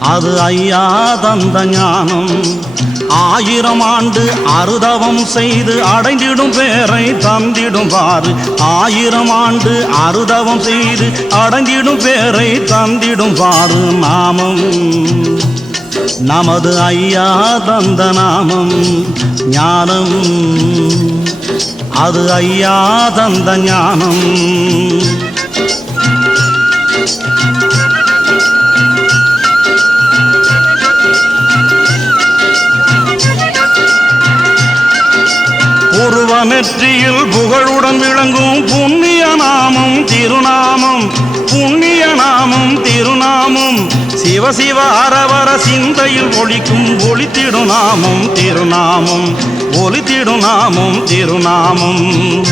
அது ஐயா தந்த ஞானம். ஆயிரம் ஆண்டு அருதவம் செய்து அடைந்திடும் பேரை தந்திடும் பாரு ஆயிரம் ஆண்டு அருதவம் செய்து அடைந்திடும் பேரை தந்திடும் பாரு நாமம் நமது ஐயா தந்த நாமம் ஞானம். அது ஐயா தந்த ஞானம். உருவ நெற்றியில் புகழுடன் விளங்கும் புண்ணிய நாமம் திருநாமம். புண்ணிய நாமம் திருநாமம். சிவ சிவ அரவர சிந்தையில் ஒழிக்கும் ஒளித்திடும் நாமம் திருநாமம். ஒளித்திடும் நாமம் திருநாமம்.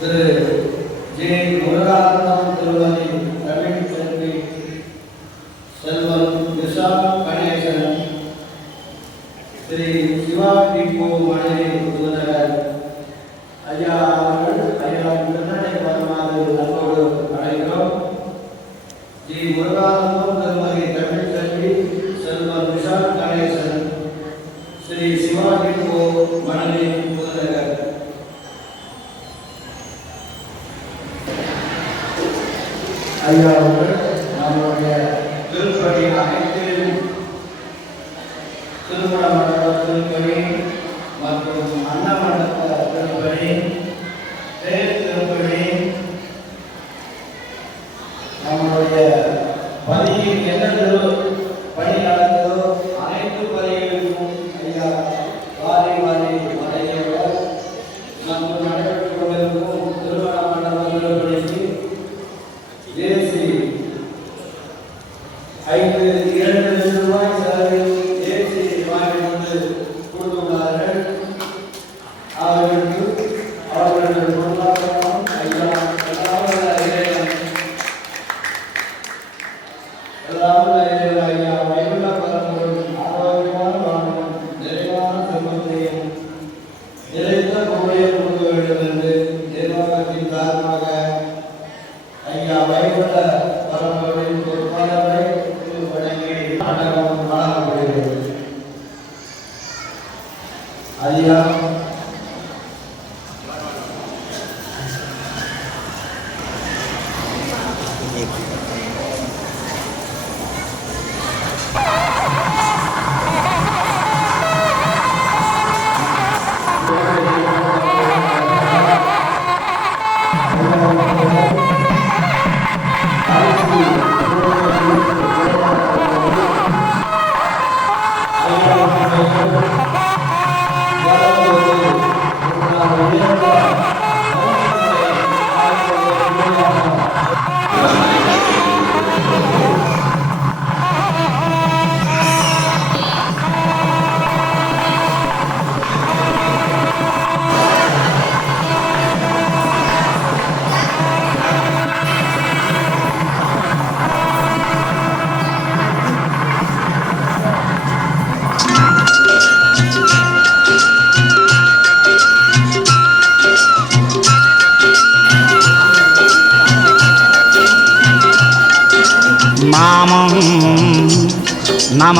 네. andaba Yeah.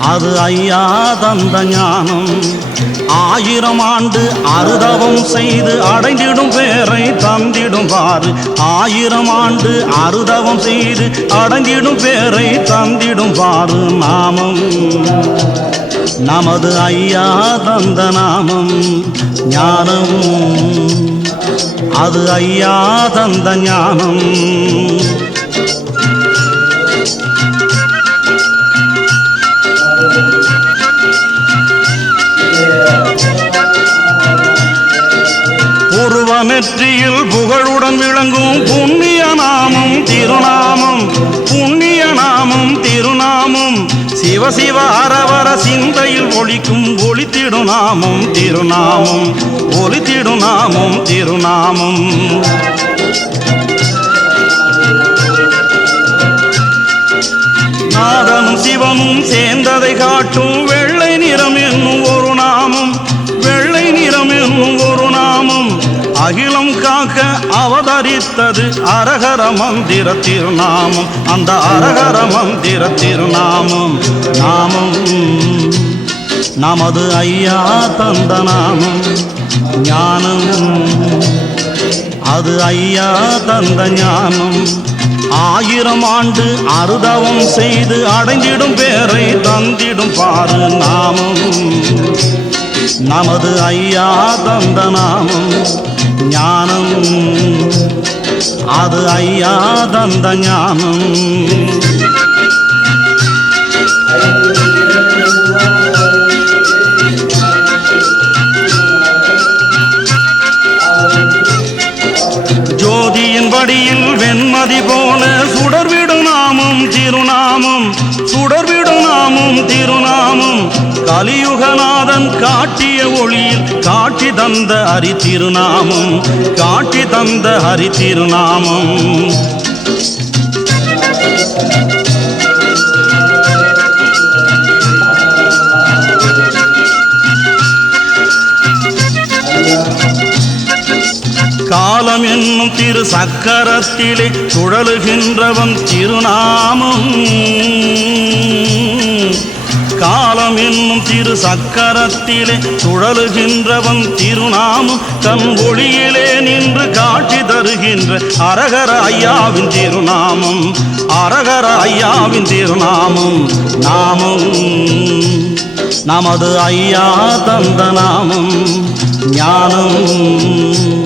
அது ஐயா தந்த ஞானம். ஆயிரம் ஆண்டு அறுதவம் செய்து அடைந்திடும் பேரை தந்திடும் பாரு. ஆயிரம் ஆண்டு அறுதவம் செய்து அடைந்திடும் பேரை தந்திடும் பாரு நாமம். நமது ஐயா தந்த நாமம் ஞானம். அது ஐயா தந்த ஞானம். நெற்றியில் புகழுடன் விளங்கும் புண்ணிய நாமம் திருநாமம். புண்ணிய நாமம் திருநாமம். சிவ சிவ அரவர சிந்தையில் ஒழிக்கும் ஒளித்திடும் நாமம் திருநாமம். ஒளித்திடும் நாமம் திருநாமம். நாதனும் சிவனும் சேர்ந்ததை காட்டும் அகிலம் காக்க அவதரித்தது அரகர மந்திர திருநாமம். அந்த அரகர மந்திர திருநாமம் நாமம். நமது ஐயா தந்த நாமம் ஞானம். அது ஐயா தந்த ஞானம். ஆயிரம் ஆண்டு அருதவம் செய்து அடைந்திடும் பேரை தந்திடும் பாரு நாமம். நமது ஐயா தந்த நாமம் ஞானம். அது ஐயா தந்த ஞானம். ஜோதியின் மடியில் வெண்மதி போல சுடர்விடும் நாமும் திருநாமம். சுடர்விடும் நாமும் திருநாமம். கலியுகநாதன் காட்டிய ஒளியில் காட்டி தந்த ஹரி திருநாமம் காட்டி தந்த ஹரி திருநாமம் காலம் என்னும் திரு சக்கரத்திலே சுழலுகின்றவன் திருநாமம். காலம் என்னும் திரு சக்கரத்திலே சுழலுகின்றவன் திருநாமம் கண் ஒளியிலே நின்று காட்சி தருகின்ற அரகர ஐயாவின் திருநாமம். அரகர ஐயாவின் திருநாமம். நாமம். நமது ஐயா தந்த நாமம். ஞானம்.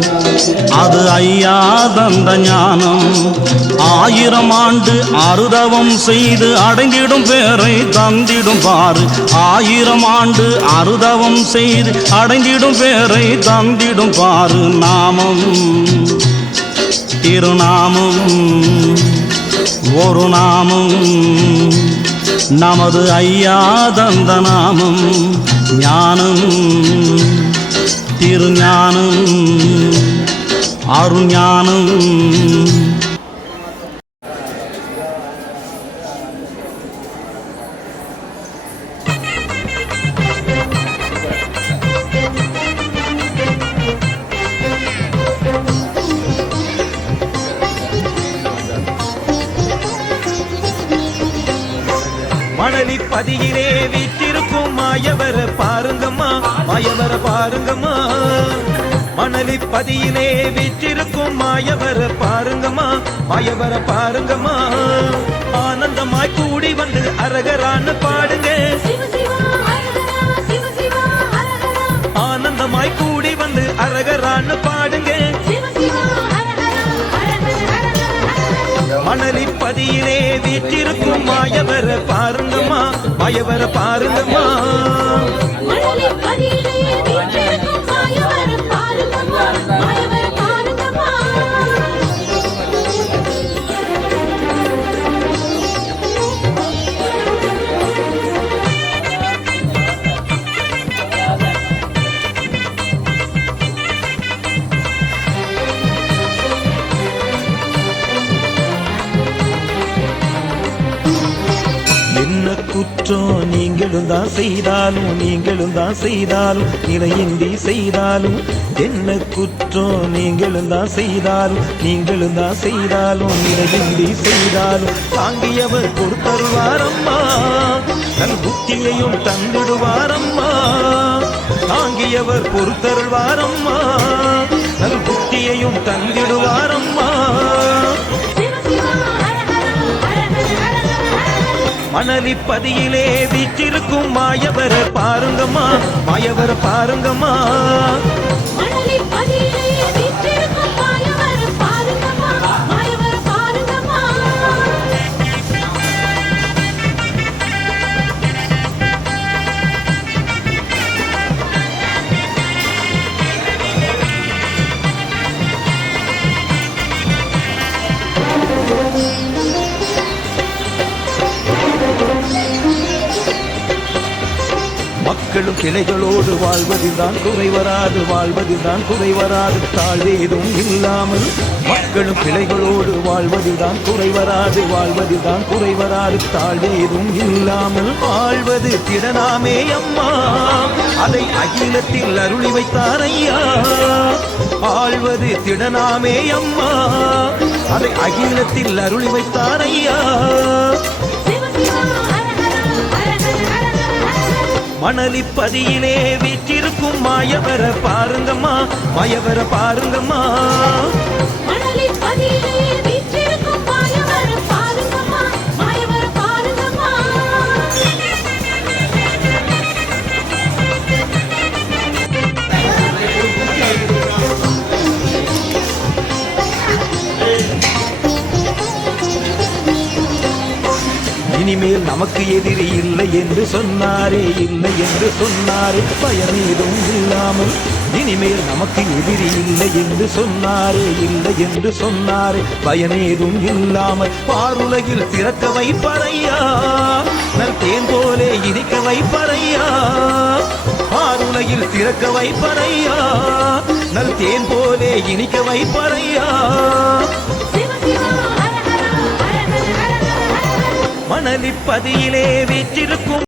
அது ஐயா தந்த ஞானம். ஆயிரம் ஆண்டு அருதவம் செய்து அடங்கிடும் பேரை தந்திடும் பாரு ஆயிரம் ஆண்டு அருதவம் செய்து அடங்கிடும் பேரை தந்திடும் பாரு நாமம் திருநாமம் ஒரு நாமம். நமது ஐயா தந்த நாமம் ஞானம் திருஞானம். அருஞானம். மணலி பதியிலே வீட்டிருக்கும் மாயவர பாருங்கம்மா மாயவர பாருங்கம்மா. மணலி பதியிலே வீற்றிருக்கும் மாயவர பாருங்கம்மா மாயவர பாருங்கம்மா. ஆனந்தமாய் கூடி வந்து அரகரான்னு பாடுங்க. ஆனந்தமாய் கூடி வந்து அரகரான்னு பாடுங்க. மணலி பதியிலே வீற்றிருக்கும் மாயவர பாருங்கம்மா மாயவர பாருங்கம்மா. செய்தாலும் நீங்களும் தான் செய்தாலும் இணையின்றி செய்தாலும் என்ன குற்றம்? நீங்களும் தான் செய்தாலும் நீங்களும் தான் செய்தாலும் இணையின்றி செய்தாலும் தாங்கியவர் கொடுத்தருவாரம்மா. தன் புத்தியையும் தந்திடுவாரம்மா. தாங்கியவர் பொறுத்தருள்வாரம்மா தன் புத்தியையும் தந்திடுவாரம்மா. மணலிப்பதியிலே வீற்றிருக்கும் மாயவர பாருங்கம்மா. மாயவர பாருங்கம்மா. மக்களும் கிளைகளோடு வாழ்வதில்தான் குறை வராது வாழ்வதில்தான் குறை வராது. தாழ்வேதும் இல்லாமல் மக்களும் கிளைகளோடு வாழ்வதில்தான் குறை வராது வாழ்வதில்தான் குறை வராது. தாழ்வேதும் இல்லாமல் வாழ்வது திடனாமே அம்மா. அதை அகிலத்தில் அருளி வைத்தார் ஐயா. ஆழ்வது திடனாமே அம்மா. அதை அகிலத்தில் அருளி வைத்தார் ஐயா. மணலிப்பதியிலே வீற்றிருக்கும் மாயவர பாருங்கம்மா மாயவர பாருங்கம்மா. நமக்கு எதிரி இல்லை என்று சொன்னாரே இல்லை என்று சொன்னாரே. பயமேதும் இல்லாமல் இனிமேல் நமக்கு எதிரி இல்லை என்று சொன்னாரே இல்லை என்று சொன்னாரே. பயனேதும் இல்லாமல் பாருலகில் திறக்க வைப்பறையா? நல் தேன் போலே இனிக்க வைப்பறையா? பாருலகில் திறக்க வைப்பறையா? நல் தேன் போலே இனிக்க வைப்பறையா? மணலிப்பதியிலே வீற்றிருக்கும்